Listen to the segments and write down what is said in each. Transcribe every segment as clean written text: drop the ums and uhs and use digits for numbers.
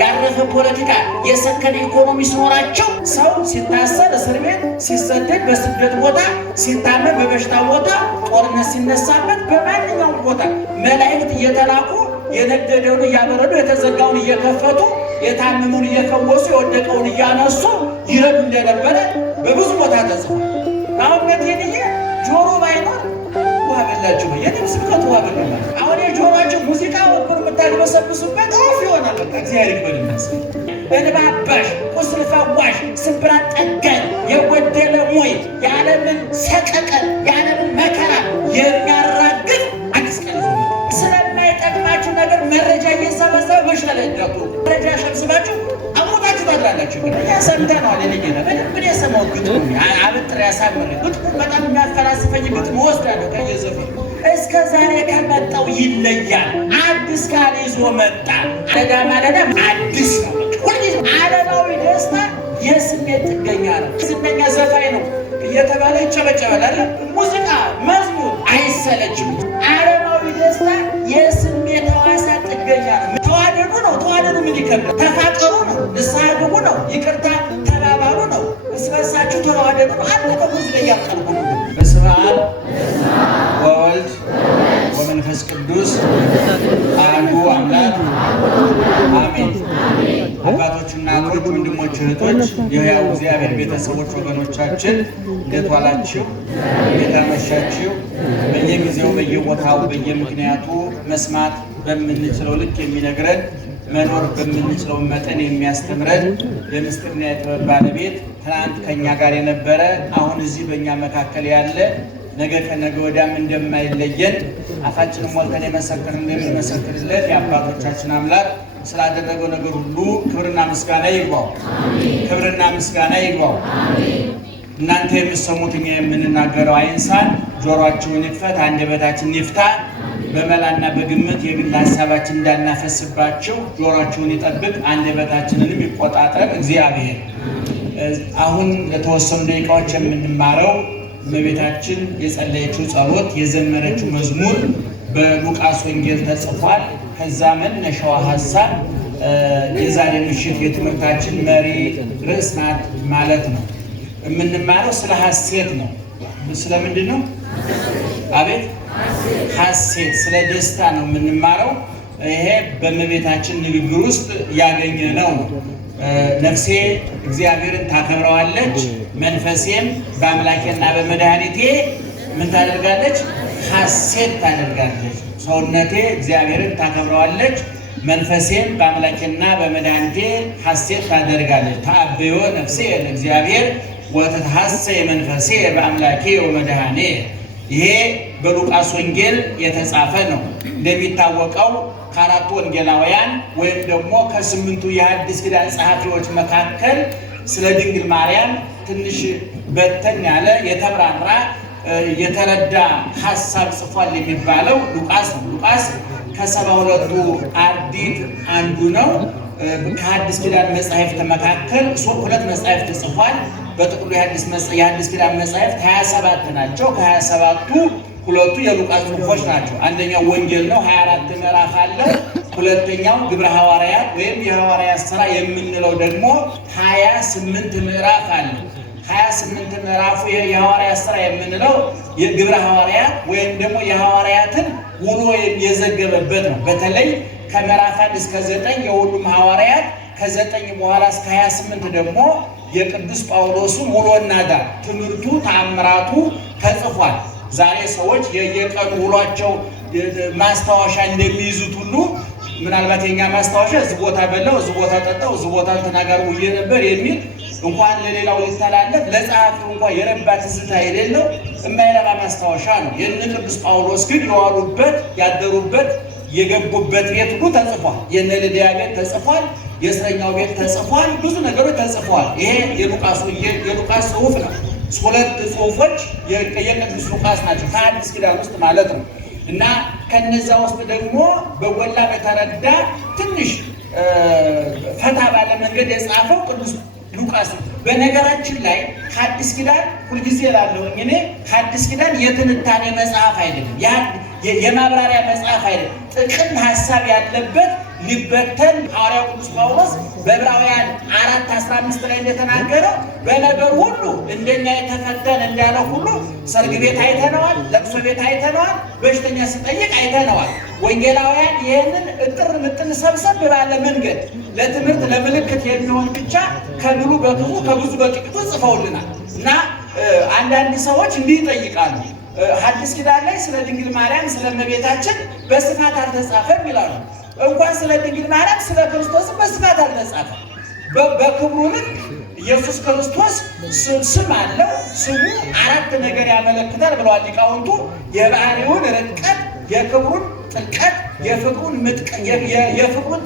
ያረፈ ፖለቲካ፣ የሰከነ ኢኮኖሚ ሲኖራቸው ሰው ሲታሰር እስር ቤት፣ ሲሰደድ በስደት ቦታ፣ ሲታመም በበሽታ ቦታ፣ ጦርነት ሲነሳበት በማንኛውም ቦታ መላእክት እየተላኩ የነደደውን እያበረዱ የተዘጋውን እየከፈቱ የታመሙን እየፈወሱ የወደቀውን እያነሱ ይረዱ እንደነበረ በብዙ ቦታ ተጽፏል። አሁን በቴንዬ ጆሮ ባይኖር ውሃ በላችሁ ነው የኔም ስብከት ውሃ በላ። አሁን የጆሮአችሁ ሙዚቃ ወንበር የምታድበሰብሱበት ኦፍ ይሆናል። በቃ እግዚአብሔር ይክበር ይመስገን። እንባባሽ፣ ቁስል ፈዋሽ፣ ስብራት ጠጋኝ፣ የጎደለ ሞይ፣ የዓለምን ሰቀቀን የዓለምን መከራ የሚያራግፍ አዲስ ቀን ይዞ ስለማይጠቅማችሁ ነገር መረጃ እየሰበሰበ መሸለደቱ መረጃ ሸብስባችሁ አሞታችሁ ታድራላችሁ። እኛ ሰምተነዋል። ልጅነ በደንብ የሰማው ግጥም አብጥር ያሳምር ግጥሙ በጣም የሚያፈላስፈኝ ግጥም ወስዳለሁ ከየዘፈኑ እስከ ዛሬ ከመጣው ይለያል። አዲስ ቃል ይዞ መጣ። ማለዳ አዲስ ነው። ሁልጊዜ ዓለማዊ ደስታ የስሜት ጥገኛ ነው። ስሜኛ ዘፋኝ ነው እየተባለ ይጨበጨባል አይደል? ሙዚቃ መዝሙር አይሰለችም። ዓለማዊ ደስታ የስሜት ሕዋሳት ጥገኛ ነው። ተዋደዱ ነው። ተዋደዱ ምን ይከብዳል? ተፋቀሩ ነው። ንስሐ ግቡ ነው። ይቅርታ ተባባሉ ነው። እርስ በርሳችሁ ተዋደዱ ነው። አለቀ። ብዙ ላይ ያቀርቡ ነው። በስመ አብ ወወልድ ወመንፈስ ቅዱስ አሐዱ አምላክ አሜን። አባቶች፣ እናቶች፣ ወንድሞች፣ እህቶች፣ የሕያው እግዚአብሔር ቤተሰቦች፣ ወገኖቻችን እንዴት ዋላችሁ? እንዴት አመሻችሁ? በየጊዜው በየቦታው በየምክንያቱ መስማት በምንችለው ልክ የሚነግረን መኖር በምንችለው መጠን የሚያስተምረን የምስጢርና የጥበብ ባለቤት ትናንት ከኛ ጋር የነበረ አሁን እዚህ በእኛ መካከል ያለ ነገ ከነገ ወዲያም እንደማይለየን አፋችንን ሞልተን የመሰከርን እንደምንመሰክርለት የአባቶቻችን አምላክ ስላደረገው ነገር ሁሉ ክብርና ምስጋና ይግባው። ክብርና ምስጋና ይግባው። እናንተ የምትሰሙት እኛ የምንናገረው አይንሳን፣ ጆሮአችሁን ይክፈት፣ አንደበታችንን ይፍታ። በመላና በግምት የግል ሀሳባችን እንዳናፈስባቸው ጆሮአችሁን ይጠብቅ፣ አንደበታችንንም ይቆጣጠር እግዚአብሔር። አሁን ለተወሰኑ ደቂቃዎች የምንማረው እመቤታችን የጸለየችው ጸሎት የዘመረችው መዝሙር በሉቃስ ወንጌል ተጽፏል። ከዛ መነሻዋ ሀሳብ የዛሬ ምሽት የትምህርታችን መሪ ርዕስ ናት ማለት ነው። የምንማረው ስለ ሐሴት ነው። ስለምንድን ነው? አቤት ሐሴት፣ ስለ ደስታ ነው የምንማረው። ይሄ በእመቤታችን ንግግር ውስጥ ያገኘ ነው። ነፍሴ እግዚአብሔርን ታከብረዋለች፣ መንፈሴም በአምላኬና በመድኃኒቴ ምን ታደርጋለች? ሐሴት ታደርጋለች። ሰውነቴ እግዚአብሔርን ታከብረዋለች፣ መንፈሴም በአምላኬና በመድኃኒቴ ሐሴት ታደርጋለች። ተአበዮ ነፍሴ ለእግዚአብሔር ወተትሐሰይ መንፈሴ በአምላኬ ወመድኃኔ። ይሄ በሉቃስ ወንጌል የተጻፈ ነው። እንደሚታወቀው ከአራቱ ወንጌላውያን ወይም ደግሞ ከስምንቱ የሐዲስ ኪዳን ጸሐፊዎች መካከል ስለ ድንግል ማርያም ትንሽ በተን ያለ የተብራራ የተረዳ ሐሳብ ጽፏል የሚባለው ሉቃስ ነው። ሉቃስ ከ72ቱ አርድእት አንዱ ነው። ከሐዲስ ኪዳን መጻሕፍት መካከል ሁለት መጻሕፍት ጽፏል። በጥቅሉ የሐዲስ ኪዳን መጻሕፍት 27 ናቸው። ከ27ቱ ሁለቱ የሉቃስ ጽሑፎች ናቸው። አንደኛው ወንጌል ነው፣ 24 ምዕራፍ አለው። ሁለተኛው ግብረ ሐዋርያት ወይም የሐዋርያት ሥራ የምንለው ደግሞ 28 ምዕራፍ አለው። 28 ምዕራፉ የሐዋርያት ሥራ የምንለው የግብረ ሐዋርያት ወይም ደግሞ የሐዋርያትን ውሎ የዘገበበት ነው። በተለይ ከምዕራፍ 1 እስከ 9 የሁሉም ሐዋርያት፣ ከ9 በኋላ እስከ 28 ደግሞ የቅዱስ ጳውሎሱ ውሎና ዳር ትምህርቱ፣ ተአምራቱ ተጽፏል። ዛሬ ሰዎች የየቀኑ ውሏቸው ማስታወሻ እንደሚይዙት ሁሉ ምናልባት የኛ ማስታወሻ እዚህ ቦታ በላው፣ እዚህ ቦታ ጠጣው፣ እዚህ ቦታ ተናጋር ውዬ ነበር የሚል እንኳን ለሌላው ሊተላለፍ ለጸሐፊው እንኳን የረባ ትዝታ የሌለው የማይረባ ማስታወሻ ነው። የእነ ቅዱስ ጳውሎስ ግን የዋሉበት ያደሩበት የገቡበት ቤት ሁሉ ተጽፏል። የእነ ልድያ ቤት ተጽፏል። የእስረኛው ቤት ተጽፏል። ብዙ ነገሮች ተጽፏል። ይሄ የሉቃስ ጽሑፍ ነው። ሁለት ጽሑፎች የቅዱስ ሉቃስ ናቸው ከአዲስ ኪዳን ውስጥ ማለት ነው። እና ከነዛ ውስጥ ደግሞ በጎላ በተረዳ ትንሽ ፈታ ባለ መንገድ የጻፈው ቅዱስ ሉቃስ ነው። በነገራችን ላይ ከአዲስ ኪዳን ሁልጊዜ እላለሁኝ እኔ ከአዲስ ኪዳን የትንታኔ መጽሐፍ አይደለም፣ የማብራሪያ መጽሐፍ አይደለም። ጥቅም ሀሳብ ያለበት ሊበተን ሐዋርያው ቅዱስ ጳውሎስ በዕብራውያን 4:15 ላይ እንደተናገረው በነገር ሁሉ እንደኛ የተፈተነ እንዳለ ሁሉ ሰርግ ቤት አይተነዋል፣ ለቅሶ ቤት አይተነዋል፣ በሽተኛ ሲጠይቅ አይተነዋል። ወንጌላውያን ይህንን እጥር ምጥን ሰብሰብ ባለ መንገድ ለትምህርት ለምልክት የሚሆን ብቻ ከብሉ በክፉ ከብዙ በጥቂቱ ጽፈውልናል እና አንዳንድ ሰዎች እንዲህ ይጠይቃሉ። ሐዲስ ኪዳን ላይ ስለ ድንግል ማርያም ስለ እመቤታችን በስፋት አልተጻፈም ይላሉ። እንኳን ስለ ድንግል ማርያም ስለ ክርስቶስ በስፋት አልተጻፈም። በክብሩ ልክ ኢየሱስ ክርስቶስ ስም አለው። ስሙ 4 ነገር ያመለክታል ብለዋል ሊቃውንቱ። የባህሪውን ርቀት፣ የክብሩን ጥልቀት፣ የፍቅሩን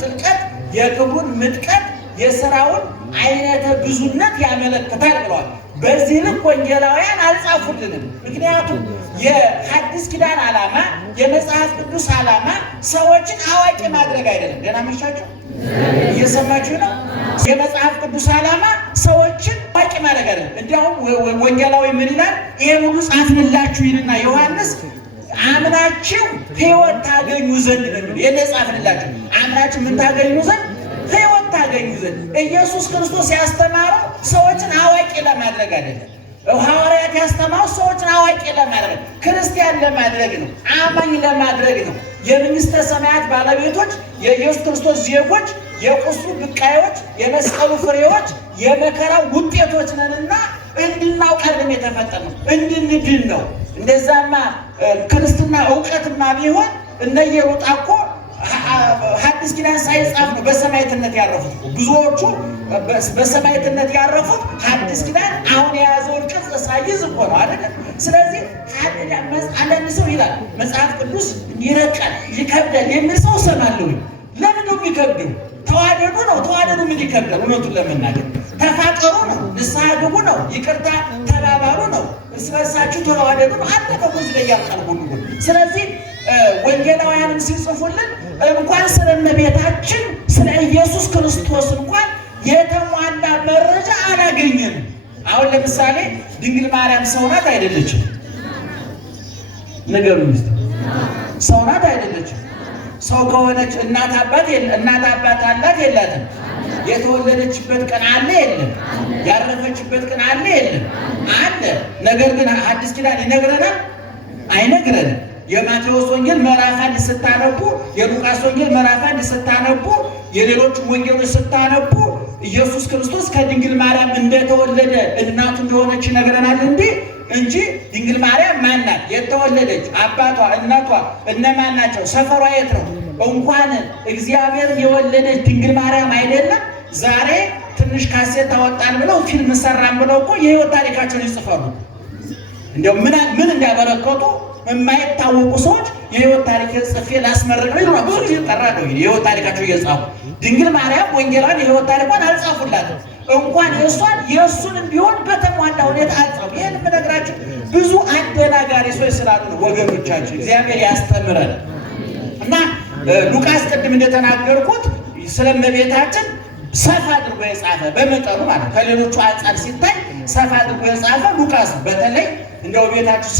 ጥልቀት፣ የክብሩን ምጥቀት፣ የሥራውን አይነተ ብዙነት ያመለክታል ብለዋል። በዚህ ልክ ወንጌላውያን አልጻፉልንም። ምክንያቱም የሐዲስ ኪዳን ዓላማ የመጽሐፍ ቅዱስ ዓላማ ሰዎችን አዋቂ ማድረግ አይደለም። ደህና መሻችሁ? እየሰማችሁ ነው? የመጽሐፍ ቅዱስ ዓላማ ሰዎችን አዋቂ ማድረግ አይደለም። እንዲያውም ወንጌላዊ ምን ይላል? ይሄን ሁሉ ጻፍንላችሁ ይልና ዮሐንስ አምናችሁ ሕይወት ታገኙ ዘንድ ነው። የለ ጻፍንላችሁ አምናችሁ ምን ታገኙ ዘንድ? ሕይወት ታገኙ ዘንድ። ኢየሱስ ክርስቶስ ያስተማረው ሰዎችን አዋቂ ለማድረግ አይደለም። ሐዋርያት ያስተማሩት ሰዎችን አዋቂ ለማድረግ ክርስቲያን ለማድረግ ነው፣ አማኝ ለማድረግ ነው። የመንግሥተ ሰማያት ባለቤቶች የኢየሱስ ክርስቶስ ዜጎች፣ የቁሱ ብቃዮች፣ የመስቀሉ ፍሬዎች፣ የመከራው ውጤቶች ነንና እንድናውቀን የተፈጠርነው እንድንድን ነው። እንደዛማ ክርስትና እውቀትማ ቢሆን እነ ኢየሩጣ እኮ ሐዲስ ኪዳን ሳይጻፍ ነው በሰማዕትነት ያረፉት። ብዙዎቹ በሰማዕትነት ያረፉት ሐዲስ ኪዳን አሁን የያዘውን ቅርጽ ሳይዝ እኮ ነው አይደል? ስለዚህ አንዳንድ ሰው ይላል መጽሐፍ ቅዱስ ይረቃል ይከብዳል የሚል ሰው እሰማለሁ። ለምን ነው የሚከብደው? ተዋደዱ ነው። ተዋደዱ ምን ይከብዳል? እውነቱን ለመናገር ተፋቀሩ ነው፣ ንስሐ ግቡ ነው፣ ይቅርታ ተባባሉ ነው፣ እርስ በርሳችሁ ተዋደዱ ነው። አንተ ከዚህ ላይ ያልቃል ሁሉ። ስለዚህ ወንጌላውያንም ሲጽፉልን እንኳን ስለ እመቤታችን ስለ ኢየሱስ ክርስቶስ እንኳን የተሟላ መረጃ አላገኘንም። አሁን ለምሳሌ ድንግል ማርያም ሰው ናት አይደለችም? ንገሩኝ እስቲ። ሰው ናት አይደለችም? ሰው ከሆነች እናት አባት አላት የላትም? የተወለደችበት ቀን አለ የለም? ያረፈችበት ቀን አለ የለም? አለ። ነገር ግን ሐዲስ ኪዳን ይነግረናል አይነግረንም? የማቴዎስ ወንጌል ምዕራፍ 1 ስታነቡ፣ የሉቃስ ወንጌል ምዕራፍ 1 ስታነቡ፣ የሌሎች ወንጌሎች ስታነቡ ኢየሱስ ክርስቶስ ከድንግል ማርያም እንደተወለደ እናቱ እንደሆነች ይነግረናል እንጂ ድንግል ማርያም ማን ናት? የተወለደች አባቷ እናቷ እነማን ናቸው? ሰፈሯ የት ነው? እንኳን እግዚአብሔር የወለደች ድንግል ማርያም አይደለም ዛሬ ትንሽ ካሴት ታወጣን ብለው ፊልም ሰራን ብለው እኮ የህይወት ታሪካቸውን ይጽፋሉ። እንደው ምን እንዳበረከቱ የማይታወቁ ሰዎች የህይወት ታሪክ ጽፌ ላስመረቅ ነው ይሉና ብዙ ጊዜ ጠራ ነው የህይወት ታሪካቸው እየጻፉ። ድንግል ማርያም ወንጌላውያን የህይወት ታሪኳን አልጻፉላትም። እንኳን የእሱንም ቢሆን በተሟላ ሁኔታ አልጻፉ። ይህን የምነግራችሁ ብዙ አደናጋሪ ሰዎች ስላሉ ነው ወገኖቻችን። እግዚአብሔር ያስተምረን እና ሉቃስ ቅድም እንደተናገርኩት ስለ እመቤታችን ሰፋ አድርጎ የጻፈ በመጠኑ ማለት ከሌሎቹ አንጻር ሲታይ ሰፋ አድርጎ የጻፈ ሉቃስ። በተለይ እንደው ቤታችሁ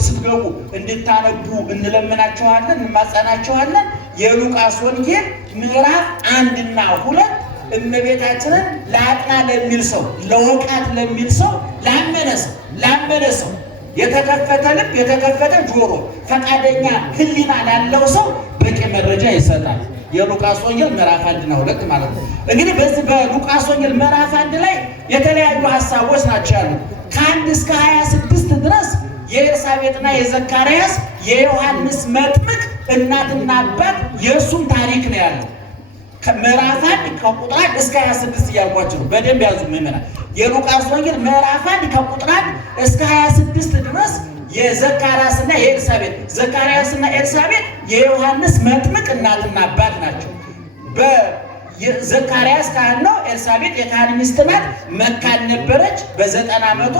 ስትገቡ እንድታነቡ እንለምናችኋለን፣ እንማጸናችኋለን። የሉቃስ ወንጌል ምዕራፍ 1 እና 2 እመቤታችንን ለአጥና ለሚል ሰው፣ ለወቃት ለሚል ሰው፣ ላመነ ሰው የተከፈተ ልብ፣ የተከፈተ ጆሮ፣ ፈቃደኛ ሕሊና ላለው ሰው በቂ መረጃ ይሰጣል። የሉቃስ ወንጌል ምዕራፍ 1 እና 2 ማለት ነው። እንግዲህ በዚህ በሉቃስ ወንጌል ምዕራፍ 1 ላይ የተለያዩ ሐሳቦች ናቸው ያሉት። ከ1 እስከ 26 ድረስ የኤልሳቤጥና የዘካርያስ የዮሐንስ መጥምቅ እናትና አባት የእሱም ታሪክ ነው ያለው። ምዕራፍ 1 ከቁጥር 1 እስከ 26 እያልኳቸው ነው። በደንብ ያዙ ምዕመናን። የሉቃስ ወንጌል ምዕራፍ 1 ከቁጥር 1 እስከ 26 ድረስ የዘካርያስና የኤልሳቤጥ፣ ዘካርያስና ኤልሳቤጥ የዮሐንስ መጥምቅ እናትና አባት ናቸው። ዘካርያስ ካህን ነው፣ ኤልሳቤጥ የካህን ሚስት ናት። መካን ነበረች። በ90 ዓመቷ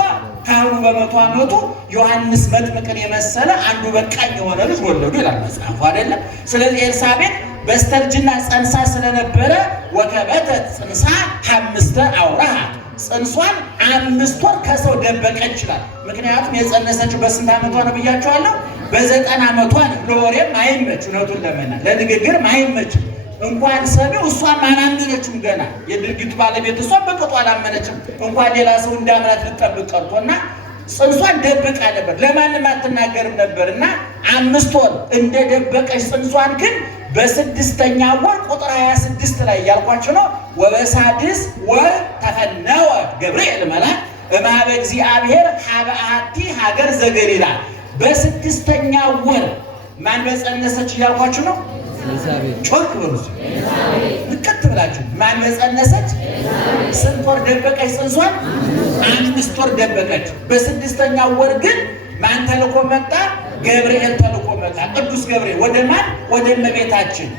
ካህኑ በ100 ዓመቱ ዮሐንስ መጥምቅን የመሰለ አንዱ በቃኝ የሆነ ልጅ ወለዱ ይላል መጽሐፉ አይደለም። ስለዚህ ኤልሳቤጥ በስተርጅና ጸንሳ ስለነበረ ወከበተት ጽንሳ 5 አውራሃ ጽንሷን 5 ወር ከሰው ደበቀች ይችላል። ምክንያቱም የጸነሰችው በስንት ዓመቷ ነው ብያቸዋለሁ? በ90 ዓመቷ ነው። ለወሬም አይመች፣ እውነቱን ለመናገር ለንግግርም አይመችም። እንኳን ሰሚው እሷም አላመነችም። ገና የድርጊቱ ባለቤት እሷ በቅጡ አላመነችም። እንኳን ሌላ ሰው እንዳምራት ልጠብቅ ቀርቶና ጽንሷን ደብቃ ነበር፣ ለማንም አትናገርም ነበርና 5 ወር እንደደበቀች ጽንሷን ግን በ6ኛ ወር ቁጥር 26 ላይ ያልኳችሁ ነው። ወበሳድስ ወር ተፈነወ ገብርኤል መልአክ በማኅበ እግዚአብሔር ሀበ አሐቲ ሀገር ዘገሊላ። በ6ኛ ወር ማን በጸነሰች እያልኳችሁ ነው? ጮክ በሉ ልቀት ብላችሁ። ማን በጸነሰች? ስንት ወር ደበቀች ጽንሷን? 5 ወር ደበቀች። በ6ኛው ወር ግን ማን ተልኮ መጣ? ገብርኤል ተልኮ መጣ። ቅዱስ ገብርኤል ወደ ማን? ወደ እመቤታችን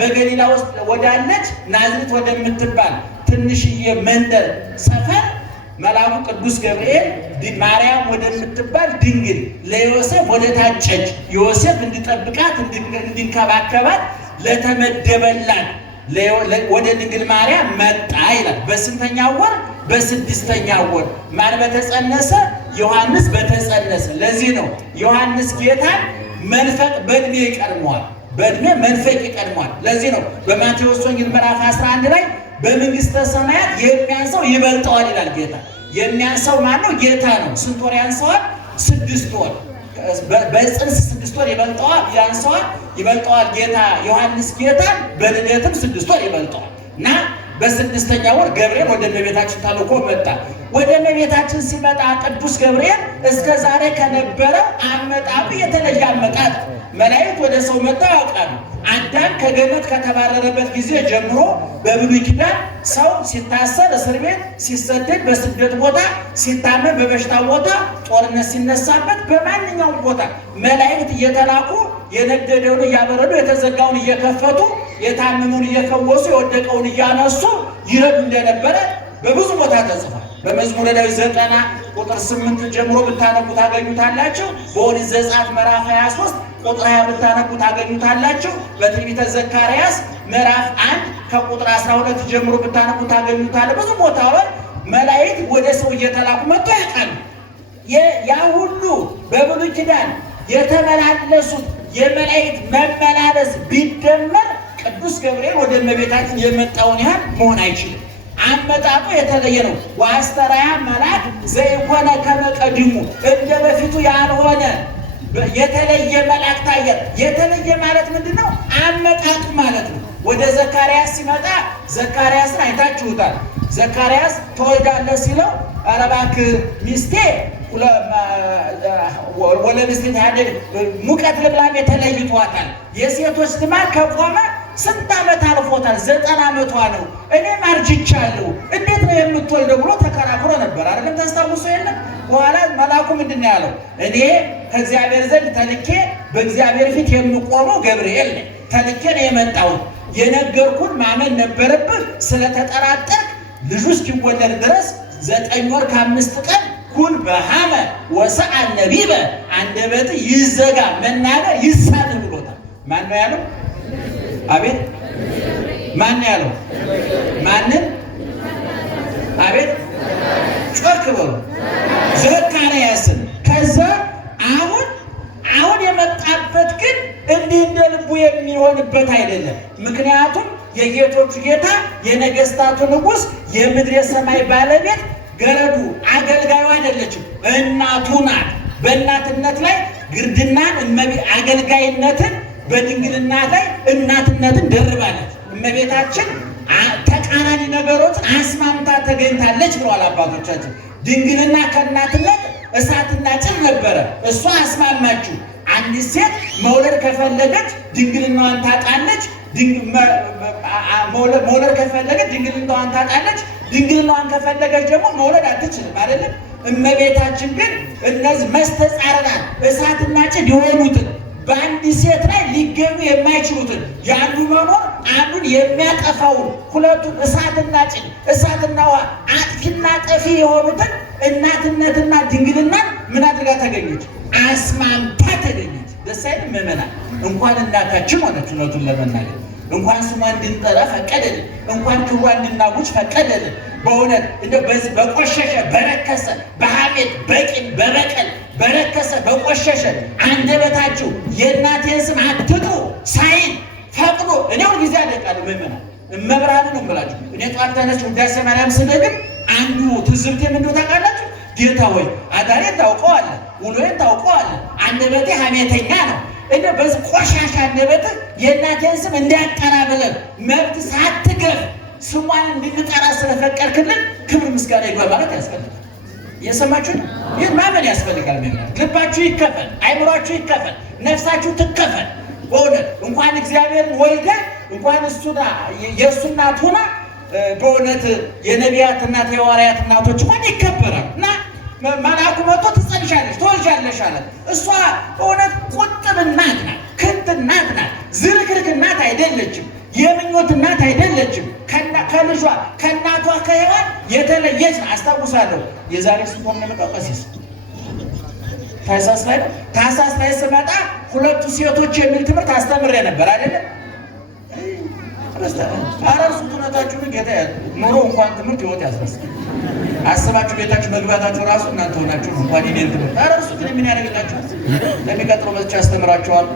በገሊላ ውስጥ ወዳለች ናዝሬት ወደምትባል ትንሽዬ መንደር ሰፈር መልአኩ ቅዱስ ገብርኤል ማርያም ወደምትባል ድንግል ለዮሴፍ ወደ ታጨች ዮሴፍ እንዲጠብቃት እንዲንከባከባት ለተመደበላት ወደ ድንግል ማርያም መጣ ይላል። በስንተኛው ወር? በ6ኛው ወር። ማን በተጸነሰ? ዮሐንስ በተጸነሰ። ለዚህ ነው ዮሐንስ ጌታን መንፈቅ በእድሜ ይቀድመዋል፣ በእድሜ መንፈቅ ይቀድመዋል። ለዚህ ነው በማቴዎስ ወንጌል ምዕራፍ 11 ላይ በመንግስተ ሰማያት የሚያንሰው ይበልጠዋል ይላል ጌታ። የሚያንሰው ማን ነው? ጌታ ነው። ስንት ወር ያንሰዋል? 6 ወር። በጽንስ 6 ወር ይበልጠዋል፣ ያንሰዋል፣ ይበልጠዋል። ጌታ ዮሐንስ ጌታን በልደትም 6 ወር ይበልጠዋል እና በ6ኛ ወር ገብርኤል ወደ እመቤታችን ተልኮ መጣ። ወደ እመቤታችን ሲመጣ ቅዱስ ገብርኤል እስከ ዛሬ ከነበረው አመጣጡ የተለየ አመጣጥ። መላእክት ወደ ሰው መጣው ያውቃሉ። አዳም ከገነት ከተባረረበት ጊዜ ጀምሮ በብሉይ ኪዳን ሰው ሲታሰር እስር ቤት፣ ሲሰደድ በስደት ቦታ፣ ሲታመም በበሽታ ቦታ፣ ጦርነት ሲነሳበት በማንኛውም ቦታ መላእክት እየተላኩ የነደደውን እያበረዱ የተዘጋውን እየከፈቱ የታመመውን እየፈወሱ የወደቀውን እያነሱ ይረዱ እንደነበረ በብዙ ቦታ ተጽፏል። በመዝሙረ ዳዊት 90 ቁጥር 8 ጀምሮ ብታነቡ ታገኙታላችሁ። በኦሪት ዘጸአት ምዕራፍ 23 ቁጥር 20 ብታነቡ ታገኙታላችሁ። በትንቢተ ዘካርያስ ምዕራፍ 1 ከቁጥር 12 ጀምሮ ብታነቡ ታገኙታላችሁ። ብዙ ቦታዎች መላእክት ወደ ሰው እየተላኩ መጥቶ ያውቃሉ። ያ ሁሉ በብሉይ ኪዳን የተመላለሱት የመላእክት መመላለስ ቢደመር ቅዱስ ገብርኤል ወደ እመቤታችን የመጣውን ያህል መሆን አይችልም። አመጣጡ የተለየ ነው። ወአስተርአያ መልአክ ዘይኮነ ከመ ቀዲሙ፣ እንደ በፊቱ ያልሆነ የተለየ መልአክ ታየ። የተለየ ማለት ምንድን ነው? አመጣጡ ማለት ነው። ወደ ዘካርያስ ሲመጣ ዘካርያስን አይታችሁታል። ዘካርያስ ትወልዳለህ ሲለው ኧረ እባክህ ሚስቴ ወለሚስቴ ታደግ ሙቀት ልምላሜ ተለይቷታል። የሴቶች ልማድ ከቆመ ስንት ዓመት አልፎታል? 90 ዓመቷ ነው። እኔም አርጅቻለሁ፣ እንዴት ነው የምትወልደው ብሎ ተከራክሮ ነበር አይደለም? ታስታውሱ የለም? በኋላ መልአኩ ምንድን ነው ያለው? እኔ ከእግዚአብሔር ዘንድ ተልኬ በእግዚአብሔር ፊት የምቆመው ገብርኤል ነኝ። ተልኬ ነው የመጣሁት። የነገርኩን ማመን ነበረብህ። ስለተጠራጠርክ ልጁ እስኪወለድ ድረስ 9 ወር ከ5 ቀን ኩን በሃመ ወሰአ ነቢበ፣ አንደበት ይዘጋ መናገር ይሳን ብሎታል። ማን ነው ያለው? አቤት ማን ያለው? ማንን? አቤት ጮክ በሉ። ዘካርያስን። ከዛ አሁን የመጣበት ግን እንዲህ እንደ ልቡ የሚሆንበት አይደለም። ምክንያቱም የጌቶቹ ጌታ የነገስታቱ ንጉሥ የምድር የሰማይ ባለቤት ገረዱ አገልጋዩ አይደለችም፣ እናቱ ናት። በእናትነት ላይ ግርድናን አገልጋይነትን በድንግልና ላይ እናትነትን ደርባለች። እመቤታችን ተቃራኒ ነገሮችን አስማምታ ተገኝታለች ብለዋል አባቶቻችን። ድንግልና ከእናትነት እሳትና ጭድ ነበረ፣ እሷ አስማማችሁ። አንዲት ሴት መውለድ ከፈለገች ድንግልናዋን ታጣለች፣ መውለድ ከፈለገች ድንግልናዋን ታጣለች፣ ድንግልናዋን ከፈለገች ደግሞ መውለድ አትችልም አይደለም? እመቤታችን ግን እነዚህ መስተጻረናት እሳትና ጭድ የሆኑትን በአንድ ሴት ላይ ሊገኙ የማይችሉትን የአንዱ መኖር አንዱን የሚያጠፋውን ሁለቱን እሳትና ጭድ እሳትና ውሃ አጥፊና ጠፊ የሆኑትን እናትነትና ድንግልናን ምን አድርጋ ተገኘች? አስማምታ ተገኘች። ደስ አይልም? ምዕመናን እንኳን እናታችን ሆነች። እውነቱን ለመናገር እንኳን ስሟ እንድንጠራ ፈቀደልን፣ እንኳን ክብሯ እንድናውጅ ፈቀደልን። በእውነት እንደው በዚህ በቆሸሸ በረከሰ በሐሜት በቂም በበቀል በረከሰ በቆሸሸ አንደበታችሁ የእናቴን ስም አትጥሩ ሳይል ፈቅዶ እኔው ጊዜ አለቃለሁ ምእመና እመብርሃን ነው የምላችሁ። እኔ ጠዋት ተነስቼ ውዳሴ ማርያም ስደግም አንዱ ትዝብቴ ምንድነው ታውቃላችሁ? ጌታ ሆይ አዳሬን ታውቀዋለህ፣ ውሎዬን ታውቀዋለህ። አንደበቴ ሐሜተኛ ነው። እንደ በዚህ ቆሻሻ አንደበት የእናቴን ስም እንዳያጠራ ብለን መብት ሳትገፍ ስሟን እንድንጠራ ስለፈቀድክልን ክብር ምስጋና ይግባ ማለት ያስፈልጋል። እየሰማችሁ ይህ ማመን ያስፈልጋል። ልባችሁ ይከፈል፣ አይምሯችሁ ይከፈል፣ ነፍሳችሁ ትከፈል። በእውነት እንኳን እግዚአብሔርን ወልደን እንኳን እሱና የእሱ እናት ሆና በእውነት የነቢያት እናት የሐዋርያት እናቶች እንኳን ይከበራል። እና መልአኩ መጥቶ ትጸንሻለሽ ትወልጃለሽ አለ። እሷ በእውነት ቁጥብ እናት ናት፣ ክንት እናት ናት፣ ዝርክርክ እናት አይደለችም፣ የምኞት እናት አይደለችም። ከልጇ ከእናቷ ከሔዋን የተለየች ነው። አስታውሳለሁ የዛሬ ስንት ነው ቀሲስ ታኅሳስ ላይ ስመጣ ሁለቱ ሴቶች የሚል ትምህርት አስተምሬ ነበር አይደለም? አራሱ ትነታችሁን ጌታ ኑሮ እንኳን ትምህርት ህይወት ያስረሳል። አስባችሁ ቤታችሁ መግባታችሁ ራሱ እናንተ ሆናችሁ እንኳን ይሄን ትምህርት አራሱ ግን ምን ያደርግላችኋል? ለሚቀጥለው በዚህ አስተምራችኋል።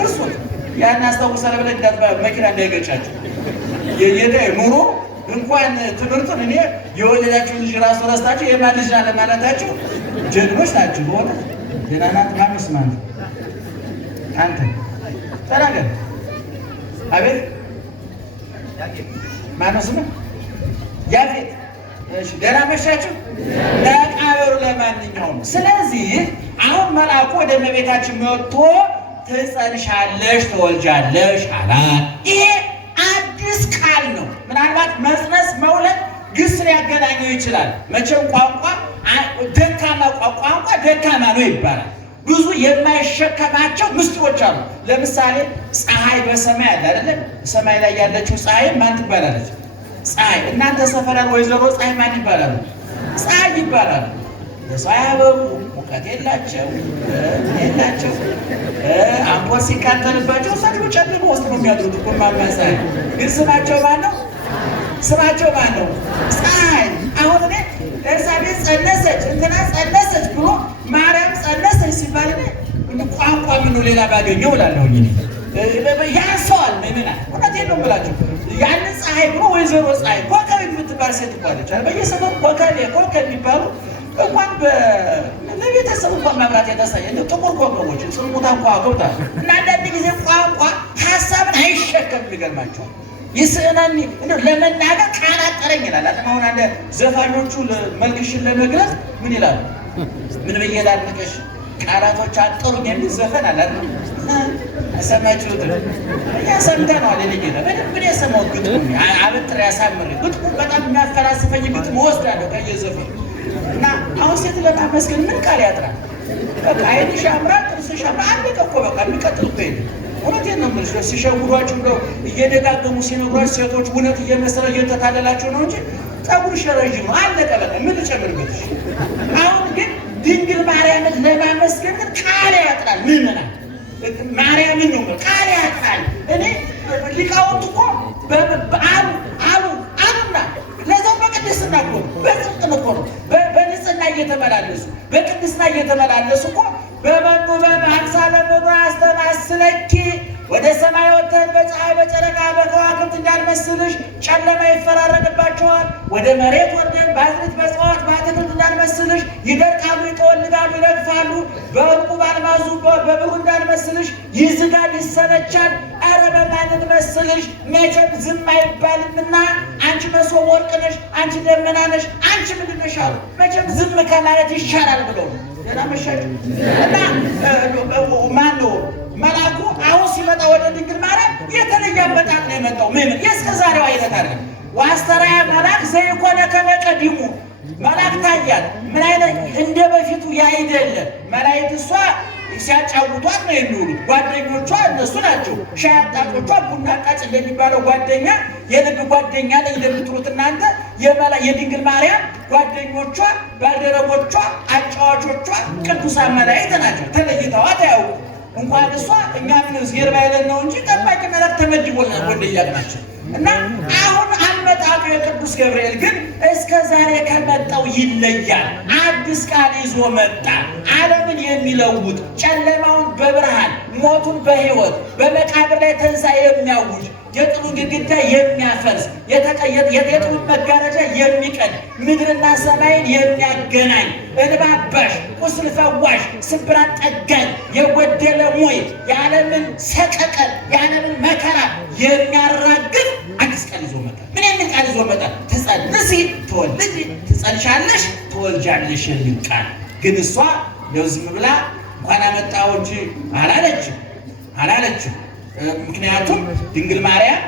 እርሱት ያን አስታውሳለሁ ብለን መኪና እንዳይገጫችሁ የጌታ ኑሮ እንኳን ትምህርቱን እኔ የወለዳችሁ ልጅ ራሱ ረስታችሁ የማን ልጅ አለ ማለታችሁ ጀግኖች ናችሁ። በሆነ ደናናት ማንስ ማለት አንተ ተናገር። አቤት ማነው ስሙ? ያፌት። እሺ ደህና መሻችሁ? ለቃበሩ ለማንኛውም ስለዚህ አሁን መልአኩ ወደ እመቤታችን መጥቶ ትጸንሻለሽ ትወልጃለሽ አላት። ይሄ አዲስ ቃል ነው። ምናልባት መጽነስ መውለድ ግስ ሊያገናኘው ይችላል። መቼም ቋንቋ ደካማ ቋንቋ ደካማ ነው ይባላል። ብዙ የማይሸከማቸው ምስጢሮች አሉ። ለምሳሌ ፀሐይ በሰማይ አለ አይደል? ሰማይ ላይ ያለችው ፀሐይ ማን ትባላለች? ፀሐይ። እናንተ ሰፈራን ወይዘሮ ፀሐይ ማን ይባላሉ? ፀሐይ ይባላሉ። ለፀሐይ አበቡ ሙቀት የላቸው አምፖል ሲቃጠልባቸው ሰግዶ ጨለማ ውስጥ ነው የሚያድሩት እኮ ማማፀን። ግን ስማቸው ማን ነው? ስማቸው ማን ነው? ፀሐይ። አሁን እኔ ኤልሳቤጥ ጸነሰች እንትና ጸነሰች ብሎ ማርያም ጸነሰች ሲባል ቋንቋ ምን ነው ሌላ ባገኘው እላለሁኝ። ያንሰዋል ምእመናን፣ እውነቴን ነው የምላችሁ። ያንን ፀሐይ ብሎ ወይዘሮ ፀሐይ ኮከብ የምትባል ሴት እኮ አለች። በየሰሞኑ ኮከብ የሚባሉ እንኳን ለቤተሰብ እንኳን መብራት የተሳየ ጥቁር ኮከቦች ጽሙታ እንኳ ገብታል። እና አንዳንድ ጊዜ ቋንቋ ሀሳብን አይሸከም ይገርማቸዋል። ይስእናኒ ለመናገር ቃል አጠረኝ ይላል። አሁን አንድ ዘፋኞቹ መልክሽን ለመግለጽ ምን ይላሉ? ምን ብዬ ላድንቅሽ ቃላቶች አጠሩኝ የሚል ዘፈን አለ። ሰማችሁት? ሰምተነዋል። ልጌታ በደንብ የሰማሁት ግጥሙ አበጥሬ ያሳምሬ ግጥሙ በጣም የሚያፈላስፈኝ ግጥም ወስዳለሁ ከየዘፈኑ እና አሁን ሴት ለማመስገን ምን ቃል ያጥራል? በቃ ዓይንሽ ያምራል፣ ጥርስሽ ያምራል፣ አለቀ እኮ በቃ የሚቀጥል እኮ የለም። እውነቴን ነው የምልሽ። ሲሸውዷችሁ ብለው እየደጋገሙ ሲነግሯችሁ ሴቶች እውነት እየመሰለ እየተታለላችሁ ነው እንጂ ፀጉርሽ ረዥም ነው አለቀ በቃ ምን ልጨምርበትሽ? አሁን ግን ድንግል ማርያምን ለማመስገን ግን ቃል ያጥራል። ምንና ማርያምን ነው ቃል ያጥራል። እኔ ሊቃውንት እኮ አሉና ለዛው በቅድስና እኮ በጽድቅ እኮ ነው በንጽህና እየተመላለሱ በቅድስና እየተመላለሱ እኮ በመኑ በአምሳለ ምድር አስተማስለኪ ወደ ሰማይ ወጥተን በፀሐይ በጨረቃ በከዋክብት እንዳልመስልሽ ጨለማ ይፈራረቅባቸዋል። ወደ መሬት ወርደን በአዝርዕት በእጽዋት በአትክልት እንዳልመስልሽ ይደርቃሉ፣ ይጠወልጋሉ፣ ይረግፋሉ። በዕንቁ በአልማዙ በብሩ እንዳልመስልሽ ይዝጋል፣ ይሰነቻል። ኧረ በማን እንመስልሽ? መቼም ዝም አይባልምና አንቺ መሶበ ወርቅ ነሽ፣ አንቺ ደመና ነሽ፣ አንቺ ምንድን ነሽ አሉ። መቼም ዝም ከማለት ይሻላል ብለው ነው መሻል እና ማን ነው መልአኩ አሁን ሲመጣ ወደ ድንግል ማርያም የተለየ አመጣጥ ነው የመጣው። ምን የእስከ ዛሬው አይነት አይደለም። ዋስተራያ መልአክ ዘይኮነ ከመ ቀዲሙ መልአክ ታያት። ምን አይነት እንደ በፊቱ ያይደለ መላእክት እሷ ሲያጫውቷት ነው የሚውሉት። ጓደኞቿ እነሱ ናቸው። ሻይ አጣጮቿ፣ ቡና አጣጭ እንደሚባለው ጓደኛ፣ የልብ ጓደኛ ላይ እንደምትሉት እናንተ የድንግል ማርያም ጓደኞቿ፣ ባልደረቦቿ፣ አጫዋቾቿ ቅዱሳን መላእክት ናቸው። ተለይተዋት አያውቁ። እንኳን እሷ እኛም ዝጌር ባይለን ነው እንጂ ጠባቂ መላእክት ተመድቦልናል ወንድያቅ ናቸው። እና አሁን አመጣጡ የቅዱስ ቅዱስ ገብርኤል ግን እስከ ዛሬ ከመጣው ይለያል። አዲስ ቃል ይዞ መጣ። ዓለምን የሚለውጥ ጨለማውን በብርሃን ሞቱን በሕይወት በመቃብር ላይ ትንሣኤ የሚያውጅ የጥሉን ግድግዳ የሚያፈርስ የጥሉን መጋረጃ የሚቀድ ምድርና ሰማይን የሚያገናኝ እንባ አባሽ ቁስል ፈዋሽ ስብራት ጠጋኝ የጎደለ ሞይ የዓለምን ሰቀቀን የዓለምን መከራ የሚያራግፍ አዲስ ቃል ይዞ መጣ። ምን የሚል ቃል ይዞ መጣ? ትጸንሲ ትወልጂ፣ ትጸንሻለሽ ትወልጃለሽ የሚል ቃል። ግን እሷ እንደው ዝም ብላ እንኳን አመጣሁ እንጂ አላለችም። ምክንያቱም ድንግል ማርያም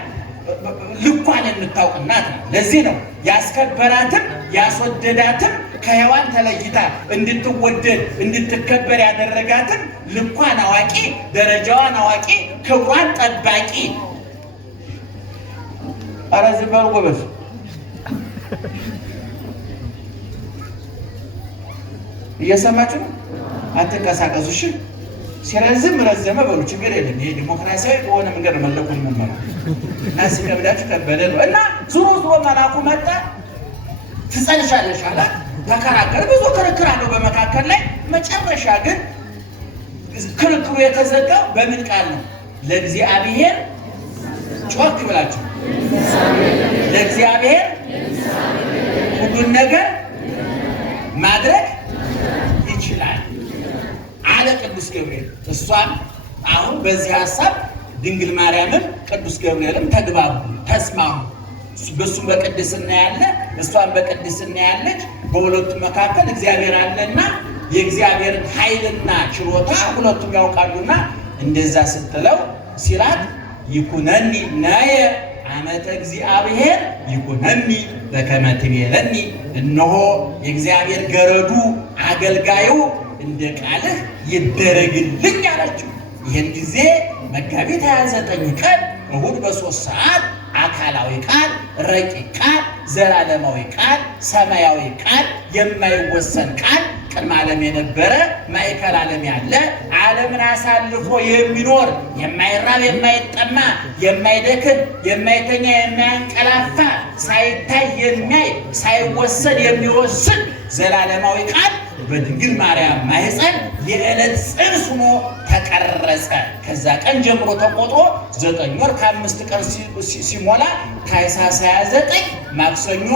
ልኳን የምታውቅ እናት ነው። ለዚህ ነው ያስከበራትም ያስወደዳትም ከሔዋን ተለይታ እንድትወደድ እንድትከበር ያደረጋትም ልኳን አዋቂ፣ ደረጃዋን አዋቂ፣ ክብሯን ጠባቂ። ኧረ ዝም በሉ ጎበዝ። እየሰማችሁ ነው? አትንቀሳቀሱ እሺ። ሲረዝም ረዘመ በሉ፣ ችግር የለም። ይሄ ዲሞክራሲያዊ በሆነ መንገድ መለኩን መመራ እና ሲከብዳችሁ ከበደ ነው። እና ዙሮ መላኩ መጣ። ትጸንሻለሽ አላት። ተከራከረ። ብዙ ክርክር አለው በመካከል ላይ። መጨረሻ ግን ክርክሩ የተዘጋው በምን ቃል ነው? ለእግዚአብሔር ጮክ ብላችሁ ለእግዚአብሔር ሁሉን ነገር ማድረግ ይችላል አለ ቅዱስ ገብርኤል። እሷም አሁን በዚህ ሐሳብ ድንግል ማርያምም ቅዱስ ገብርኤልም ተግባቡ፣ ተስማሙ። በሱም በቅድስና ያለ እሷም በቅድስና ያለች፣ በሁለቱም መካከል እግዚአብሔር አለና የእግዚአብሔርን ኃይልና ችሎታ ሁለቱም ያውቃሉና እንደዛ ስትለው ሲላት ይኩነኒ ነየ አመተ እግዚአብሔር ይኩነኒ በከመ ትቤለኒ፣ እነሆ የእግዚአብሔር ገረዱ አገልጋዩ እንደ ቃልህ ይደረግልኝ አላቸው። ይህን ጊዜ መጋቢት 29 ቀን እሁድ በ3 ሰዓት አካላዊ ቃል፣ ረቂቅ ቃል፣ ዘላለማዊ ቃል፣ ሰማያዊ ቃል፣ የማይወሰን ቃል፣ ቅድመ ዓለም የነበረ ማዕከል ዓለም ያለ ዓለምን አሳልፎ የሚኖር የማይራብ የማይጠማ የማይደክም የማይተኛ የማያንቀላፋ ሳይታይ የሚያይ ሳይወሰን የሚወስን ዘላለማዊ ቃል በድንግል ማርያም ማኅፀን የዕለት ጽንስ ሆኖ ተቀረጸ። ከዛ ቀን ጀምሮ ተቆጥሮ 9 ወር ከ5 ቀን ሲሞላ ታኅሳስ 29 ማክሰኞ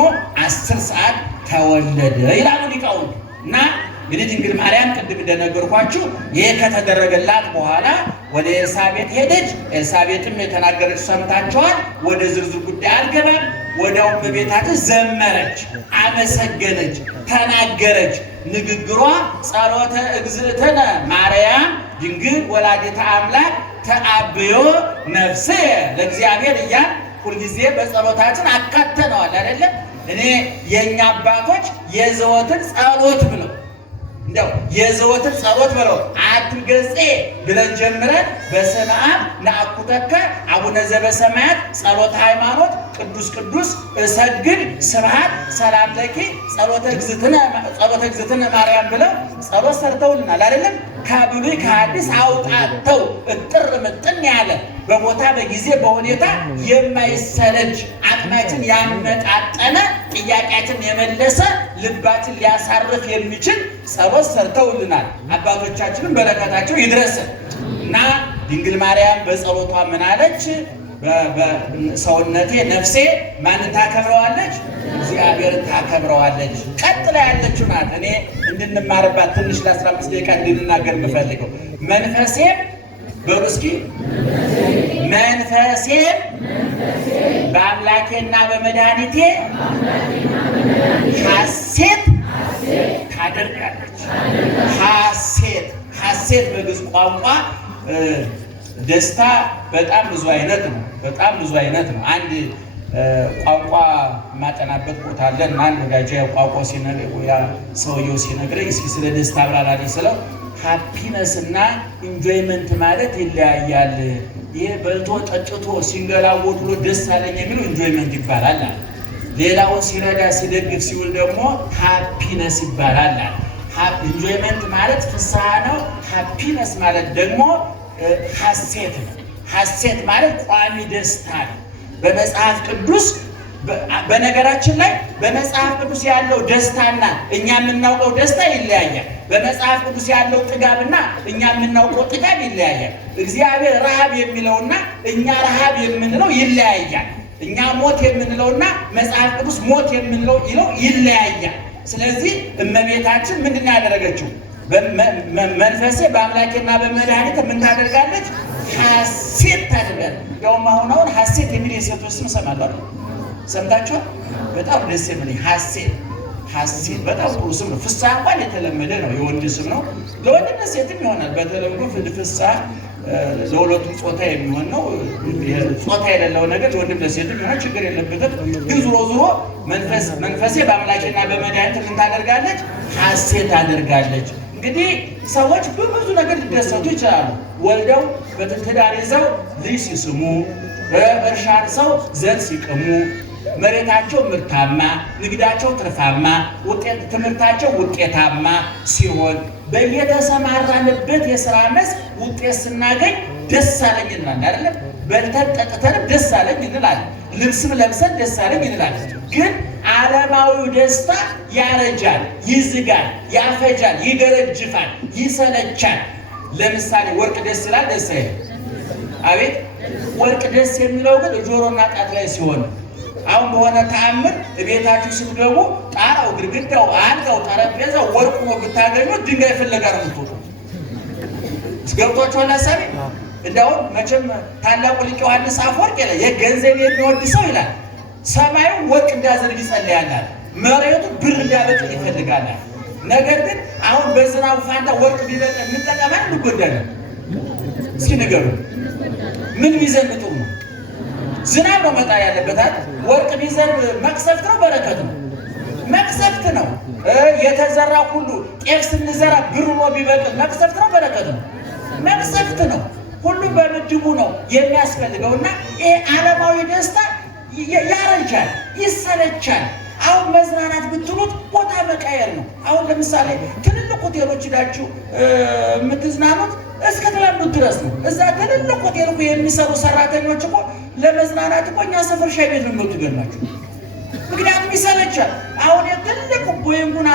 10 ሰዓት ተወለደ ይላሉ ሊቃውንት። እና እንግዲህ ድንግል ማርያም ቅድም እንደነገርኳችሁ ይሄ ከተደረገላት በኋላ ወደ ኤልሳቤጥ ሄደች። ኤልሳቤጥም የተናገረች ሰምታችኋል። ወደ ዝርዝር ጉዳይ አልገባም። ወዲያውም በቤታችን ዘመረች፣ አመሰገነች፣ ተናገረች። ንግግሯ ጸሎተ እግዝእትነ ማርያም ድንግል ወላዲተ አምላክ ተአብዮ ነፍስየ ለእግዚአብሔር እያል ሁልጊዜ በጸሎታችን አካተነዋል አይደለም። እኔ የእኛ አባቶች የዘወትር ጸሎት ብለው እንደው የዘወትር ጸሎት ብለው አትገጼ ብለን ጀምረን በስመ አብ ነአኩተከ አቡነ ዘበሰማያት ጸሎተ ሃይማኖት ቅዱስ ቅዱስ እሰግድ ስብሐት ሰላም ለኪ ጸሎተ እግዝእትነ ማርያም ብለው ጸሎት ሰርተውልናል አይደለም። ከብሉይ ከሐዲስ አውጣተው እጥር ምጥን ያለ በቦታ በጊዜ በሁኔታ የማይሰለች አቅማችን ያመጣጠነ ጥያቄያችን የመለሰ ልባችን ሊያሳርፍ የሚችል ጸሎት ሰርተውልናል። አባቶቻችንም በረከታቸው ይድረስ እና ድንግል ማርያም በጸሎቷ ምን አለች? ሰውነቴ ነፍሴ ማንን ታከብረዋለች? እግዚአብሔርን ታከብረዋለች። ቀጥላ ያለችው ናት። እኔ እንድንማርባት ትንሽ ለ15 ደቂቃ እንድንናገር የምፈልገው መንፈሴም በሉ እስኪ መንፈሴም በአምላኬና በመድኃኒቴ ሐሴት ታደርጋለች። ሐሴት በግዕዝ ቋንቋ ደስታ በጣም ብዙ አይነት ነው። አንድ ቋንቋ የማጠናበት ቦታ አለ እና አንድ ወዳጄ ቋንቋ ሰውየው ሲነግረኝ እስኪ ስለ ደስታ አብራራልኝ ስለው ሃፒነስ እና ኢንጆይመንት ማለት ይለያያል። ይሄ በልቶ ጠጥቶ ሲንገላወጥ ብሎ ደስ አለኝ የሚለው ኢንጆይመንት ይባላል። ሌላውን ሲረዳ ሲደግፍ ሲውል ደግሞ ሃፒነስ ይባላል። ኢንጆይመንት ማለት ፍስሐ ነው። ሃፒነስ ማለት ደግሞ ሐሴት ነው። ሐሴት ማለት ቋሚ ደስታ ነው። በመጽሐፍ ቅዱስ በነገራችን ላይ በመጽሐፍ ቅዱስ ያለው ደስታና እኛ የምናውቀው ደስታ ይለያያል። በመጽሐፍ ቅዱስ ያለው ጥጋብና እኛ የምናውቀው ጥጋብ ይለያያል። እግዚአብሔር ረሃብ የሚለውና እኛ ረሃብ የምንለው ይለያያል። እኛ ሞት የምንለውና መጽሐፍ ቅዱስ ሞት የምንለው ይለያያል። ስለዚህ እመቤታችን ምንድን ያደረገችው? መንፈሴ በአምላኬና በመድኃኒቴ ምን ታደርጋለች? ሐሴት ታደርጋለች። ያውም አሁን ሐሴት የሚል የሴቶች ስም እሰማለሁ። ሰምታችኋል? በጣም ደስ የሚል ሐሴት በጣም ጥሩ ስም ነው። ፍስሐ እንኳን የተለመደ ነው፣ የወንድ ስም ነው። ለወንድና ሴትም ይሆናል። በተለምዶ ፍስሐ ለሁለቱም ጾታ የሚሆን ነው። ጾታ የሌለው ነገር ለወንድም ለሴትም ይሆናል፣ ችግር የለበትም። ግን ዙሮ መንፈሴ በአምላኬና በመድኃኒቴ ምን ታደርጋለች? ሐሴት ታደርጋለች። እንግዲህ ሰዎች በብዙ ነገር ሊደሰቱ ይችላሉ። ወልደው በትዳር ይዘው ልጅ ሲስሙ፣ እርሻ ሰው ዘር ሲቅሙ፣ መሬታቸው ምርታማ፣ ንግዳቸው ትርፋማ፣ ትምህርታቸው ውጤታማ ሲሆን በየተሰማራንበት የሥራ መስክ ውጤት ስናገኝ ደስ አለኝ እንላለን አይደለም? በልተን ጠጥተንም ደስ አለኝ እንላለን። ልብስም ለብሰን ደስ አለኝ እንላለን። ግን ዓለማዊው ደስታ ያረጃል፣ ይዝጋል፣ ያፈጃል፣ ይገረጅፋል፣ ይሰለቻል። ለምሳሌ ወርቅ ደስ ይላል፣ ደስ አይልም? አቤት! ወርቅ ደስ የሚለው ግን ጆሮና ጣት ላይ ሲሆን፣ አሁን በሆነ ተአምር ቤታችሁ ስትገቡ ጣራው፣ ግድግዳው፣ አልጋው፣ ጠረጴዛው ወርቁ ነው ብታገኙት ድንጋይ ፍለጋ ነው የምትወጡ። ገብቷችኋል ሀሳቤ? እንደውም መቼም ታላቁ ሊቅ ዮሐንስ አፈወርቅ ይላል የገንዘብ የሚወድ ሰው ይላል ሰማዩ ወርቅ እንዳዘንብ ይጸልያል፣ መሬቱ ብር እንዳበቅል ይፈልጋል። ነገር ግን አሁን በዝናቡ ፋንታ ወርቅ ቢበቅል እንጠቀማለን እንጎዳለን? እስኪ ንገሩ። ምን ቢዘንብ ጥሩ ነው? ዝናብ ነው መጣ ያለበታል። ወርቅ ቢዘንብ መቅሰፍት ነው በረከት ነው? መቅሰፍት ነው። የተዘራ ሁሉ ጤፍ ስንዘራ ብር ነው ቢበቅል መቅሰፍት ነው በረከት ነው? መቅሰፍት ነው። ሁሉም በምድቡ ነው የሚያስፈልገውና ይሄ ዓለማዊ ደስታ ያረጃል፣ ይሰለቻል። አሁን መዝናናት ብትሉት ቦታ መቃየር ነው። አሁን ለምሳሌ ትልልቅ ሆቴሎች ሄዳችሁ የምትዝናኑት እስከ ትላንት ድረስ ነው። እዛ ትልልቅ ሆቴል እኮ የሚሰሩ ሰራተኞች እኮ ለመዝናናት እኮ እኛ ሰፈር ሻይ ቤት ነው የሚወጡ ገርማችሁ። ምክንያቱም ይሰለቻል። አሁን የትልቅ ቦይንጉን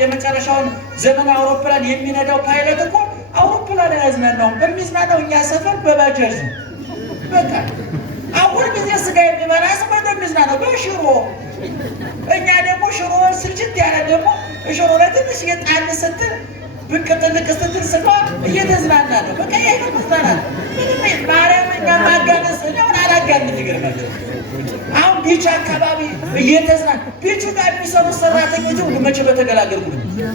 የመጨረሻውን ዘመናዊ አውሮፕላን የሚነዳው ፓይለት እኮ አውሮፕላን አያዝናናውም። በሚዝናናው እኛ ሰፈር በባጃጅ ነው። በቃ አሁን ጊዜ ስጋ የሚበላ ሰው በሚዝናናው በሽሮ። እኛ ደግሞ ሽሮ ስልችት ያለ ደግሞ ሽሮ ለትንሽ የጣል ስትል ብቅ ጥልቅ ስትል ስጋ እየተዝናና ነው። በቃ ይሄ ነው መዝናናት። ምንም ማርያም እኛ ማጋነስ ነው አላጋነስ ይገርማል። አሁን ቢች አካባቢ እየተዝናና ቢቹ ጋር የሚሰሩ ሰራተኞች ሁሉ መቼ በተገላገልኩ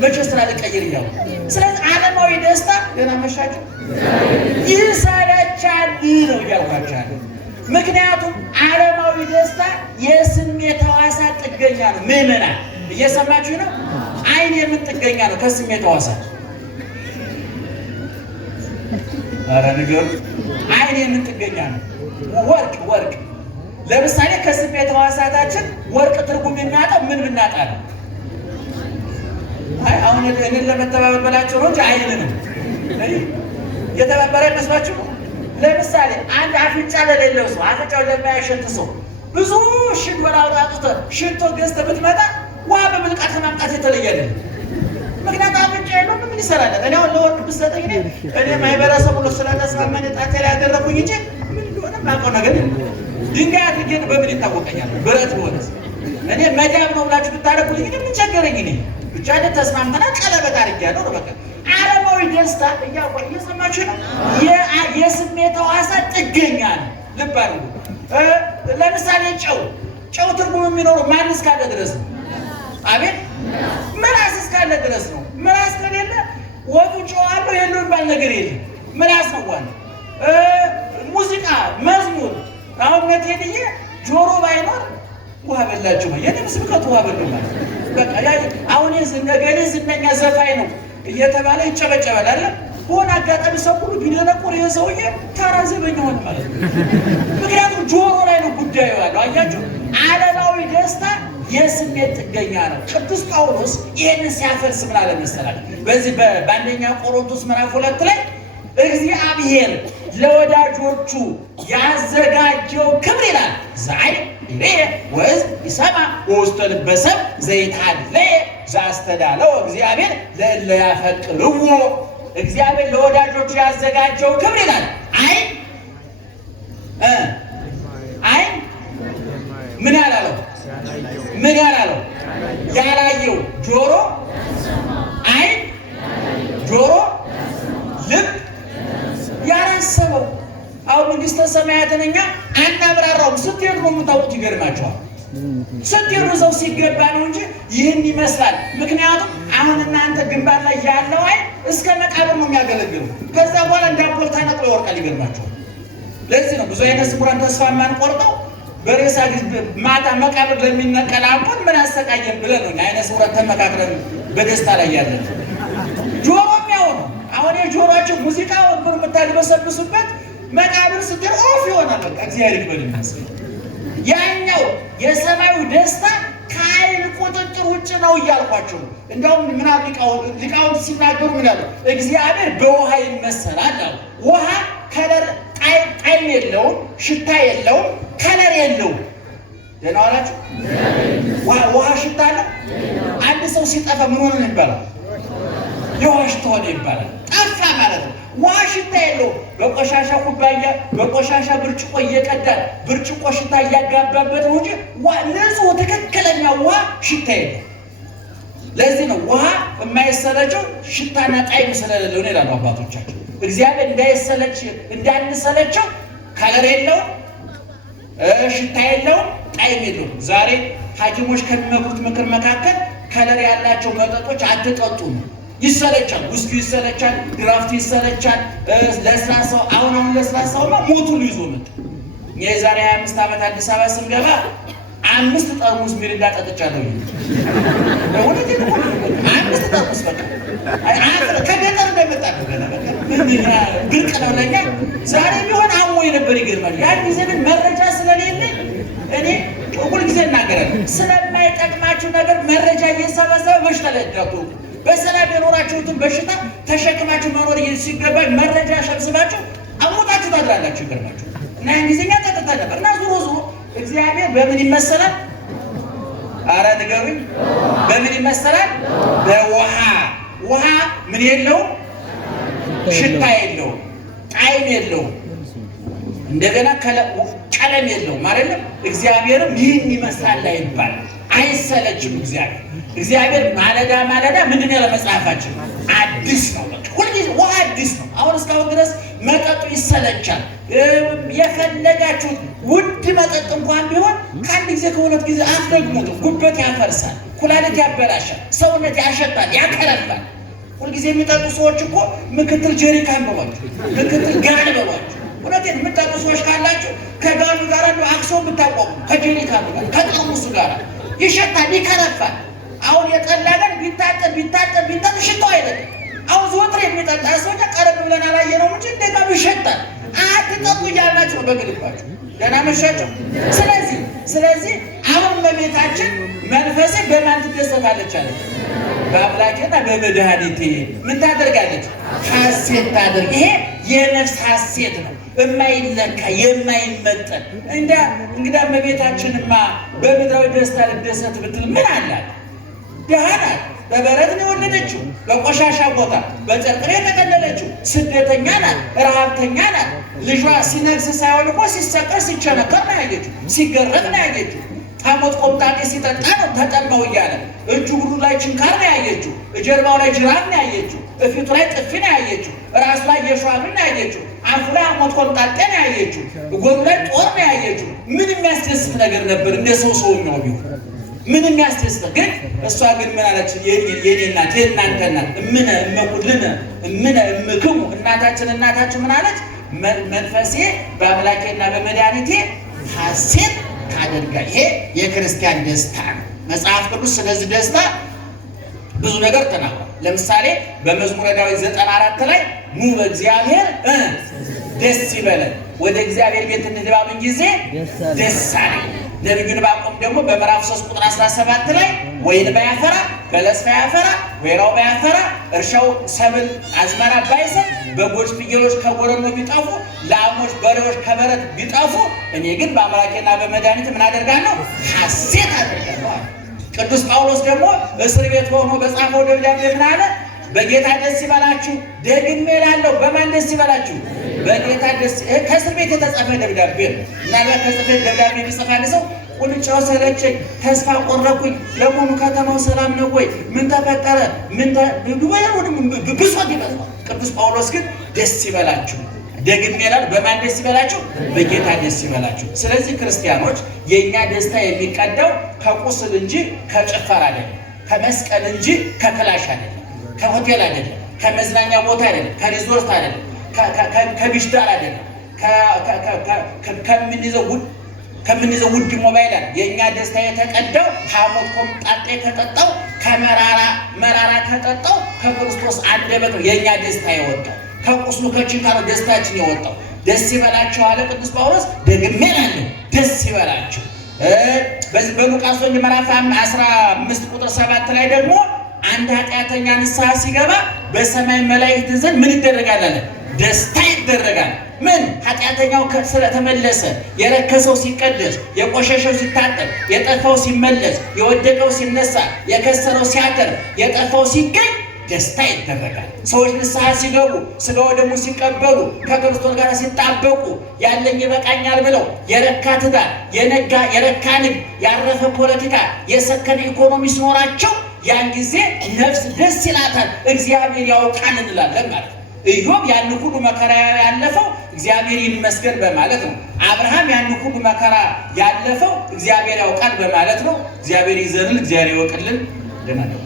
መቼ ስራ ልቀይር እያሉ። ስለዚህ ዓለማዊ ደስታ ገና መሻቸው ይሰለቻል ነው እያልኳቸዋል። ምክንያቱም ዓለማዊ ደስታ የስሜት ሕዋሳት ጥገኛ ነው። ምዕመናን እየሰማችሁ ነው? ዓይን የምን ጥገኛ ነው? ከስሜት ሕዋሳት። ኧረ ንገሩ። ዓይን የምን ጥገኛ ነው? ወርቅ ለምሳሌ ከስሜት ሕዋሳታችን ወርቅ ትርጉም የሚያጣው ምን ብናጣ ነው? አይ አሁን እኔን ለመተባበር በላቸው ነው እንጂ ዓይንንም የተባበረ ይመስላችሁ? ለምሳሌ አንድ አፍንጫ ለሌለው ሰው፣ አፍንጫው ለማያሸት ሰው ብዙ ሺህ ዶላር አውጥተህ ሽቶ ገዝተህ ብትመጣ ውሃ በብልቃት ከማምጣት የተለየ አይደለም። ምክንያቱም አፍንጫ የለው ምን ይሰራል? እኔ አሁን ለወርቅ ብትሰጠኝ እኔ ማህበረሰቡ ነው ስለተስማማን ጣቴ ላይ ያደረኩኝ እንጂ ምን እንደሆነ የማውቀው ነገር የለም። ድንጋይ አድርጌ በምን ይታወቀኛል? ብረት ሆነስ እኔ መዳብ ነው ብላችሁ ብታደርጉልኝ ግን ምን ቸገረኝ? እኔ ብቻ ተስማምተናል፣ ቀለበት አድርጌያለሁ ነው በቃ። ዓለማዊ ደስታ እየሰማችሁ ነው። የስሜት ሕዋሳት ጥገኛ ነው። ልብ አድርጉ። ለምሳሌ ጨው ትርጉም የሚኖረው ማን እስካለ ድረስ ነው? አቤት ምላስ እስካለ ድረስ ነው። ምላስ ከሌለ ወጡ ጨው አለው የለው የሚባል ነገር የለም። ምላስ ነው ዋና። ሙዚቃ፣ መዝሙር አሁን ነቴንዬ ጆሮ ባይኖር ውሃ በላችሁ የኔም ስብከት ውሃ በሉ ማለት በቃ አሁን ገሌ ዝነኛ ዘፋኝ ነው እየተባለ ይጨበጨባል አይደል? በሆነ አጋጣሚ ሰው ሁሉ ቢደነቁር የሰውዬ ተራ ዘበኛ ሆነ ማለት ነው። ምክንያቱም ጆሮ ላይ ነው ጉዳዩ ያለው። አያችሁ፣ ዓለማዊ ደስታ የስሜት ጥገኛ ነው። ቅዱስ ጳውሎስ ይህንን ሲያፈልስ ምን አለ መሰላችሁ? በዚህ በአንደኛ ቆሮንቶስ ምዕራፍ 2 ላይ እግዚአብሔር ለወዳጆቹ ያዘጋጀው ክብር ይላል ዛይ ወሕዝብ ይሰማ ወውስተ ልበ ሰብእ ዘይትሃለየ ዘአስተዳለው እግዚአብሔር ለእለ ያፈቅርዎ። እግዚአብሔር ለወዳጆቹ ያዘጋጀው ክብር ይላል። ዓይን ምን ያላለው ያላየው፣ ጆሮ ዓይን ጆሮ ልብ ያላሰበው። አሁን መንግሥተ ሰማያትን እኛ አናብራራውም። ስትሄዱ ነው የምታውቁት። ይገርማቸዋል። ስትሄዱ ሰው ሲገባ ነው እንጂ ይህን ይመስላል። ምክንያቱም አሁን እናንተ ግንባር ላይ ያለው ዓይን እስከ መቃብር ነው የሚያገለግለው። ከዛ በኋላ እንዳቦል ተነቅሎ ይወርቃል። ይገርማቸዋል። ለዚህ ነው ብዙ አይነት ስውራን ተስፋ የማንቆርጠው። በሬሳ ማታ መቃብር ለሚነቀል አምፖል ምን አሰቃየን ብለን ነው አይነ ስውራን ተመካክረን በደስታ ላይ ያለን። ጆሮም ያው ነው። አሁን የጆሮአችሁ ሙዚቃ ወንበር የምታድበሰብሱበት መቃብር ስትል ኦፍ ይሆናል። በቃ እግዚአብሔር ይክበር ይመስገን። ያኛው የሰማዩ ደስታ ከዓይን ቁጥጥር ውጭ ነው እያልኳቸው ነው። እንደውም ምናምን ሊቃውንት ሲናገሩ ምን ያለው እግዚአብሔር በውሃ ይመሰላል አሉ። ውሃ ከለር ጣዕም የለውም፣ ሽታ የለውም፣ ከለር የለውም። ደህና ዋላችሁ። ውሃ ሽታ አለው። አንድ ሰው ሲጠፋ ምን ሆነ ይባላል? የውሃ ሽታ ሆነ ይባላል። ጠፋ ማለት ነው። ውሃ ሽታ የለውም። በቆሻሻ ኩባያ በቆሻሻ ብርጭቆ እየቀዳል ብርጭቆ ሽታ እያጋባበት ነው እንጂ ንጹህ ትክክለኛ ውሃ ሽታ የለውም። ለዚህ ነው ውሃ የማይሰለቸው ሽታና ጣዕም ስለሌለው ነው ይላሉ አባቶቻቸው። እግዚአብሔር እንዳንሰለቸው ከለር የለውም፣ ሽታ የለውም፣ ጣዕም የለውም። ዛሬ ሐኪሞች ከሚመክሩት ምክር መካከል ከለር ያላቸው መጠጦች አትጠጡ ነው። ይሰለቻል። ውስኪ ይሰለቻል፣ ድራፍት ይሰለቻል፣ ለስላሳው አሁን ለስላሳውማ ሞቱን ይዞ መጣ። የዛሬ 25 ዓመት አዲስ አበባ ስንገባ 5 ጠርሙስ ሚሪንዳ ጠጥቻለሁ። ለሁለት ነው 5 ጠርሙስ በቃ ከገጠር እንደመጣ ነው። ብርቅ ነው ለኛ። ዛሬ ቢሆን አሞኝ ነበር። ይገርማል። ያን ጊዜ ግን መረጃ ስለሌለ እኔ ሁልጊዜ እናገራለሁ። ስለማይጠቅማችሁ ነገር መረጃ እየሰበሰበ በሽታ ላይ እንዳትወጡ። በሰላም የኖራችሁትን በሽታ ተሸክማችሁ መኖር ሲገባ መረጃ ሸብስባችሁ አሞታችሁ ታድራላችሁ። ይገርማችሁ። እና ያን ጊዜ እኛ ጠጥታ ነበር። እና ዙሮ እግዚአብሔር በምን ይመሰላል? አረ ንገሩኝ። በምን ይመሰላል? በውሃ። ውሃ ምን የለውም? ሽታ የለውም፣ ጣዕም የለውም፣ እንደገና ቀለም የለውም አይደለም። እግዚአብሔርም ይህን ይመስላል አይባልም። አይሰለችም እግዚአብሔር ማለዳ ምንድን ነው ያለ መጽሐፋችን? አዲስ ነው። በቃ ሁልጊዜ ውሃ አዲስ ነው። አሁን እስካሁን ድረስ መጠጡ ይሰለቻል። የፈለጋችሁት ውድ መጠጥ እንኳን ቢሆን ከአንድ ጊዜ ከሁለት ጊዜ አትደግሙት። ጉበት ያፈርሳል፣ ኩላሊት ያበላሻል፣ ሰውነት ያሸታል፣ ያከረፋል። ሁልጊዜ የሚጠጡ ሰዎች እኮ ምክትል ጀሪካን በሏቸው፣ ምክትል ጋን በሏቸው። እውነቴን የምጠጡ ሰዎች ካላችሁ ከጋኑ ጋር አክሶን ብታቆሙ ከጀሪካኑ ጋር ከጠርሙሱ ጋር ይሸታል፣ ይከረፋል። አሁን የጠላ ጋር ቢታጠብ ሽታው አይደለም። አሁን ዘወትር የሚጠጣ ሰው ቀረብ ብለን አላየነው እንጂ እንደጋም ይሸታል። አትጠጡ እያልናችሁ በግልባችሁ ደህና መሻቸው። ስለዚህ አሁን በቤታችን መንፈሴ በማን ትደሰታለች አለች? በአምላኬና በመድኃኒቴ ምን ታደርጋለች? ሐሴት ታደርግ። ይሄ የነፍስ ሐሴት ነው፣ የማይለካ የማይመጠን። እንግዳ እመቤታችንማ በምድራዊ ደስታ ልደሰት ብትል ምን አላት? ድሃ ናት። በበረት ነው የወለደችው፣ በቆሻሻ ቦታ በጨርቅ ነው የተቀለለችው። ስደተኛ ናት፣ ረሃብተኛ ናት። ልጇ ሲነግስ ሳይሆን እኮ ሲሰቀል ሲቸነከር ነው ያየችው፣ ሲገረፍ ነው ያየችው። ታሞት ቆምጣጤ ሲጠጣ ነው ተጠማው እያለ። እጁ ሁሉ ላይ ችንካር ነው ያየችው፣ ጀርባው ላይ ጅራፍ ነው ያየችው፣ እፊቱ ላይ ጥፊ ነው ያየችው፣ ራሱ ላይ የሸዋብ ነው ያየችው፣ አፉ ላይ አሞት ቆምጣጤ ነው ያየችው፣ ጎኑ ላይ ጦር ነው ያየችው። ምን የሚያስደስት ነገር ነበር እንደ ሰውኛው ቢሆን ምን የሚያስደስት። ግን እሷ ግን ምን አለች? የኔ እናት የእናንተ እናት እምነ እመኩልነ እምነ እምክሙ እናታችሁ ምን አለች? መንፈሴ በአምላኬና በመድኃኒቴ ሐሴት ታደርጋለች። ይሄ የክርስቲያን ደስታ ነው። መጽሐፍ ቅዱስ ስለዚህ ደስታ ብዙ ነገር ተናግሯል። ለምሳሌ በመዝሙረ ዳዊት 94 ላይ ኑ በእግዚአብሔር ደስ ይበለን፣ ወደ እግዚአብሔር ቤት እንግባ ጊዜ ደስ አለኝ። ነቢዩ ዕንባቆም ደግሞ በምዕራፍ 3 ቁጥር 17 ላይ ወይን ባያፈራ በለስ ባያፈራ ወይራው ባያፈራ እርሻው ሰብል አዝመራ ባይሰጥ በጎች ፍየሎች ከጎረኖ ቢጠፉ ላሞች በሬዎች ከበረት ቢጠፉ እኔ ግን በአምላኬና በመድኃኒቴ ምን አደርጋለሁ? ሐሴት አደርጋለሁ። ቅዱስ ጳውሎስ ደግሞ እስር ቤት ሆኖ በጻፈው ደብዳቤ ምን አለ? በጌታ ደስ ይበላችሁ። ደግሜ እላለሁ በማን ደስ ይበላችሁ? በጌታ ደስ። ከእስር ቤት የተጻፈ ደብዳቤ ነው። ምናልባት ከእስር ቤት ደብዳቤ ቢጽፍ አንድ ሰው ቁንጫው ሰለቸኝ፣ ተስፋ ቆረኩኝ፣ ለመሆኑ ከተማው ሰላም ነው ወይ? ምን ተፈጠረ? ብሶት ይመስላል። ቅዱስ ጳውሎስ ግን ደስ ይበላችሁ ደግሜ እላለሁ በማን ደስ ይበላችሁ? በጌታ ደስ ይበላችሁ። ስለዚህ ክርስቲያኖች የእኛ ደስታ የሚቀዳው ከቁስል እንጂ ከጭፈራ አይደለም፣ ከመስቀል እንጂ ከክላሽ አይደለም፣ ከሆቴል አይደለም፣ ከመዝናኛ ቦታ አይደለም፣ ከሪዞርት አይደለም፣ ከቢሽዳር አይደለም፣ ከምንይዘው ውድ ሞባይል አይደለም። የእኛ ደስታ የተቀዳው ሐሞት ኮምጣጤ ከጠጣው መራራ ከጠጣው ከክርስቶስ አንደበት ነው የእኛ ደስታ የወጣው። ከቁስሉ ከችንካሩ ደስታችን የወጣው። ደስ ይበላችሁ አለ ቅዱስ ጳውሎስ። ደግሜ እላለሁ ደስ ይበላችሁ። በዚህ በሉቃስ ወንጌል ምዕራፍ 15 ቁጥር 7 ላይ ደግሞ አንድ ኃጢአተኛ ንስሐ ሲገባ በሰማይ መላእክት ዘንድ ምን ይደረጋል አለ? ደስታ ይደረጋል። ምን? ኃጢአተኛው ስለተመለሰ፣ የረከሰው ሲቀደስ፣ የቆሸሸው ሲታጠብ፣ የጠፋው ሲመለስ፣ የወደቀው ሲነሳ፣ የከሰረው ሲያተርፍ፣ የጠፋው ሲገኝ ደስታ ይደረጋል። ሰዎች ንስሐ ሲገቡ ሥጋው ወደሙን ሲቀበሉ ከክርስቶስ ጋር ሲጣበቁ ያለኝ ይበቃኛል ብለው የረካ ትዳር፣ የረካ ንግድ፣ ያረፈ ፖለቲካ፣ የሰከነ ኢኮኖሚ ሲኖራቸው ያን ጊዜ ነፍስ ደስ ይላታል። እግዚአብሔር ያውቃል እንላለን ማለት ነው። ኢዮብ ያን ሁሉ መከራ ያለፈው እግዚአብሔር ይመስገን በማለት ነው። አብርሃም ያን ሁሉ መከራ ያለፈው እግዚአብሔር ያውቃል በማለት ነው። እግዚአብሔር ይዘንል፣ እግዚአብሔር ይወቅልን። ደህና ነው።